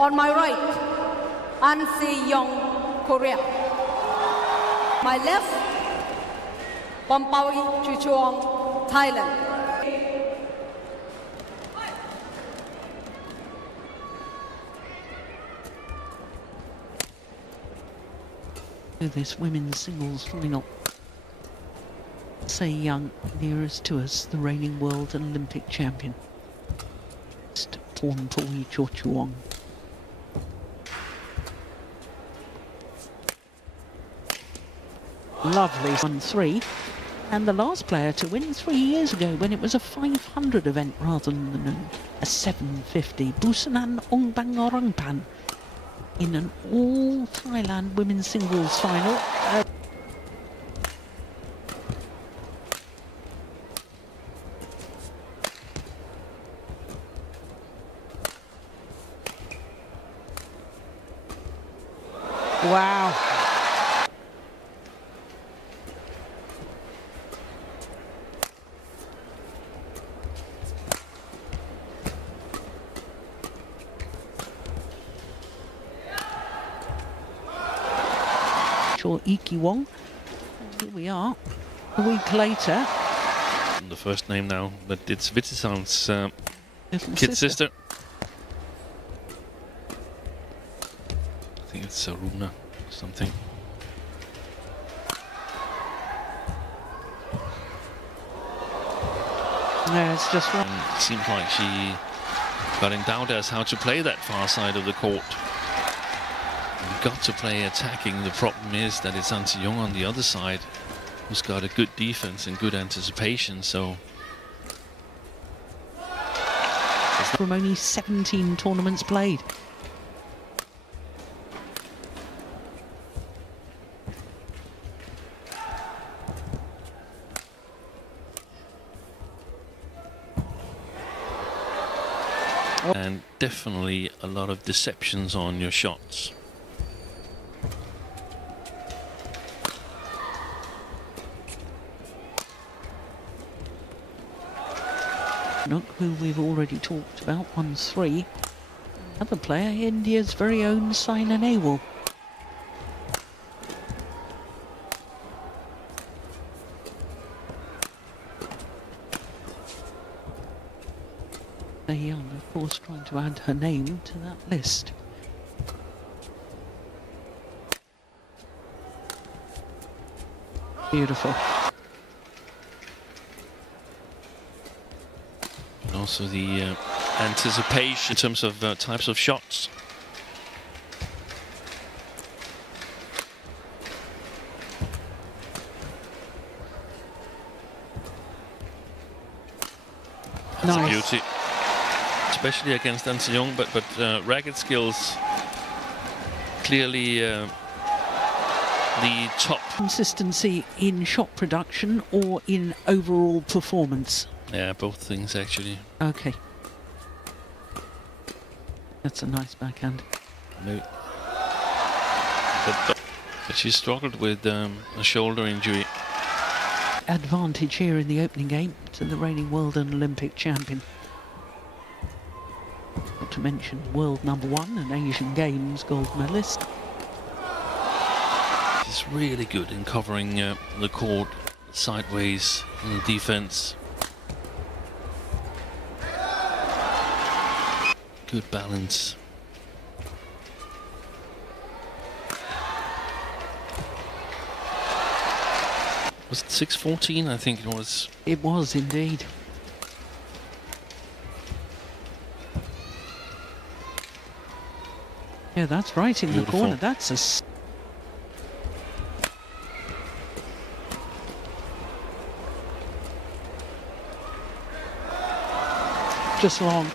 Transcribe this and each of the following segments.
On my right, An Se-young, Korea. My left, Pornpawee CHOCHUWONG, Thailand. This women's singles final. Se-young, nearest to us, the reigning world and Olympic champion. Pornpawee CHOCHUWONG. Lovely 1-3. And the last player to win 3 years ago when it was a 500 event rather than a 750. Busanan Ongbangorangpan in an all-Thailand women's singles final. Wow. Ikiwong. Here we are, a week later. The first name now, but it's Vitisan's kid sister. I think it's Saruna or something. No, it's just wrong. It seems like she got in doubt as how to play that far side of the court. You've got to play attacking. The problem is that it's An Se-young on the other side who's got a good defense and good anticipation, so... From only 17 tournaments played. And definitely a lot of deceptions on your shots. Look who we've already talked about, 1-3. Another player, India's very own Saina Nehwal. Se-young, of course, trying to add her name to that list. Beautiful. Also the anticipation in terms of types of shots. Nice. It's a beauty, especially against An Se-young, but racket skills clearly the top. Consistency in shot production or in overall performance? Yeah, both things actually. Okay. That's a nice backhand. Maybe. But she struggled with a shoulder injury. Advantage here in the opening game to the reigning world and Olympic champion. Not to mention world #1 and Asian Games gold medalist. She's really good in covering the court sideways in the defense. Good balance. Was it 6-14? I think it was. It was indeed. Yeah, that's right in Beautiful. the corner. That's a... just long.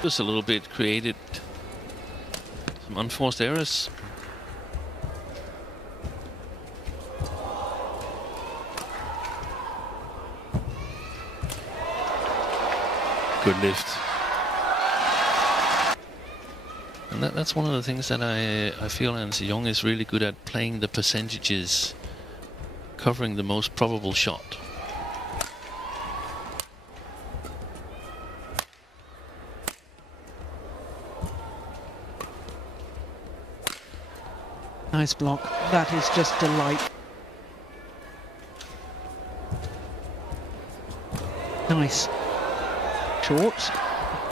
Just a little bit created some unforced errors. Good lift. And that's one of the things that I feel An Se-young is really good at, playing the percentages, covering the most probable shot. Nice block. That is just delight. Nice. Short.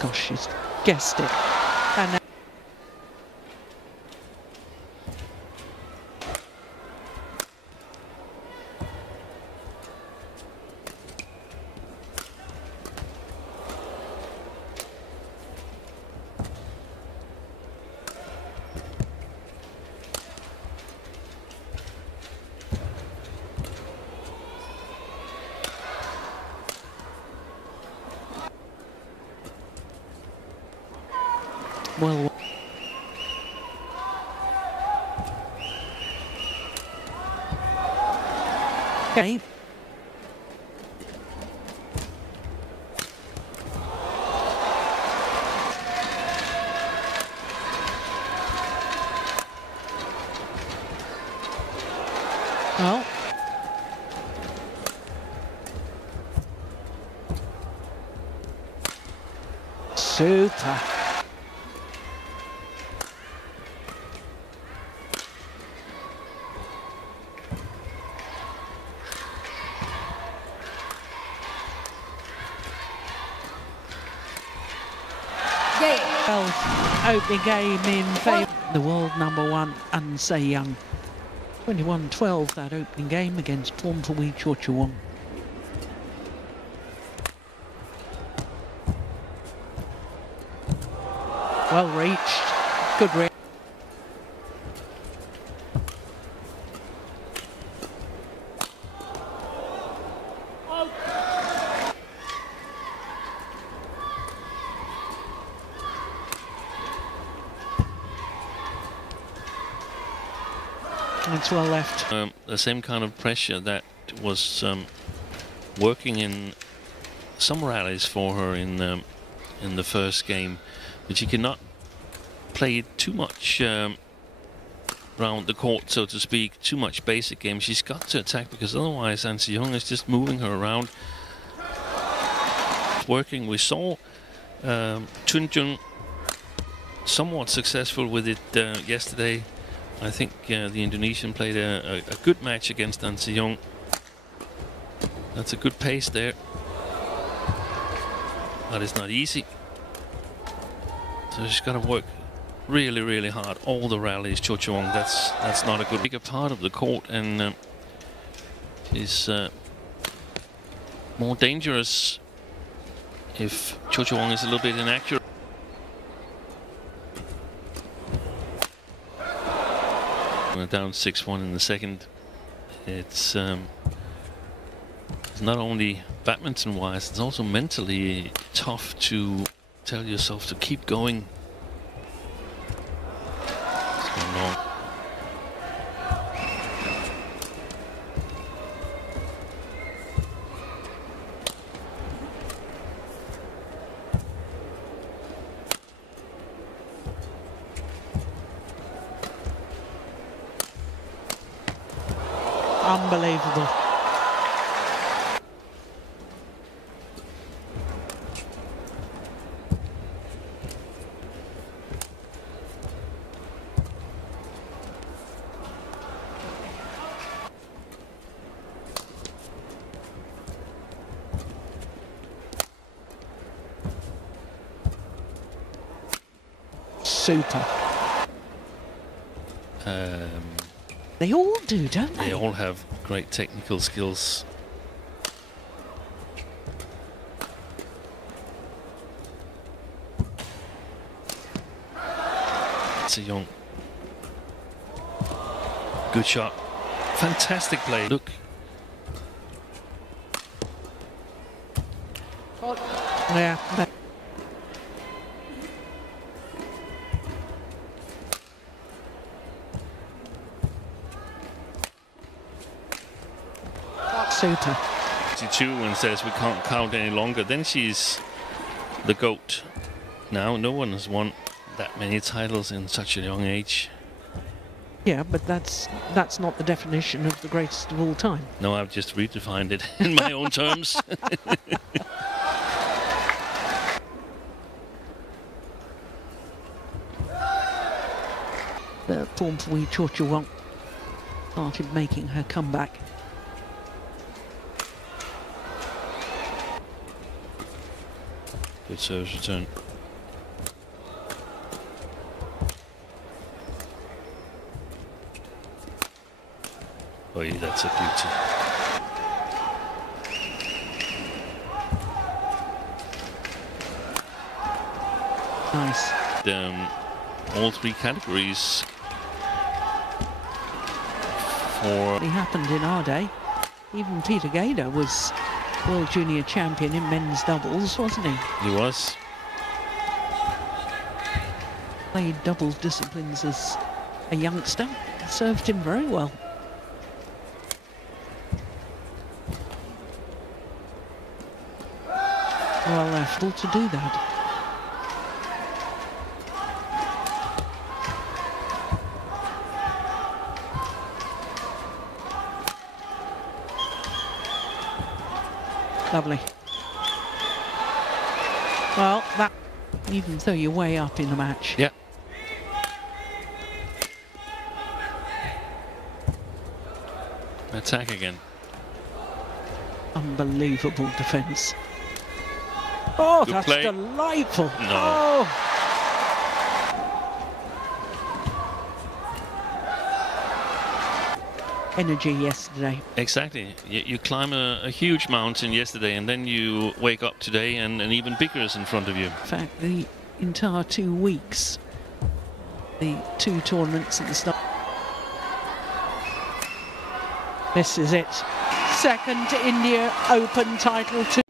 Gosh, she's guessed it. And well, okay. Well, super. Opening game in favour the world #1 An Se-young. 21-12 that opening game against Pornpawee CHOCHUWONG. Well reached, good reach. It's well left. The same kind of pressure that was working in some rallies for her in the first game, but she cannot play too much around the court, so to speak, too much basic game. She's got to attack, because otherwise An Se-young is just moving her around. Working, we saw Chun-jung somewhat successful with it yesterday. I think the Indonesian played a good match against An Se-young. That's a good pace there. But it's not easy. So she's got to work really, really hard. All the rallies, CHOCHUWONG, that's not a good bigger part of the court, and is more dangerous if CHOCHUWONG is a little bit inaccurate. We're down 6-1 in the second. It's not only badminton-wise, it's also mentally tough to tell yourself to keep going. It's going long. Unbelievable. Super. They all do, don't they? They all have great technical skills. Se-young. Good shot. Fantastic play. Look. Yeah. Super. 52 and says we can't count any longer. Then she's the GOAT. Now no one has won that many titles in such a young age. Yeah, but that's not the definition of the greatest of all time. No, I've just redefined it in my own terms. The Pornpawee CHOCHUWONG started making her comeback. Good service return. Oh, yeah, that's a beauty. Nice. All three categories for... It happened in our day. Even Peter Gader was World Junior Champion in men's doubles, wasn't he? He was. Played doubles disciplines as a youngster. Served him very well. Well able to do that. Lovely. Well, that even though you're way up in the match. Yeah. Attack again. Unbelievable defence. Oh, Good that's play. Delightful. No. Oh. Energy yesterday. Exactly. You climb a huge mountain yesterday, and then you wake up today and even bigger is in front of you. In fact, the entire 2 weeks, the 2 tournaments at the start. This is it. Second India Open title to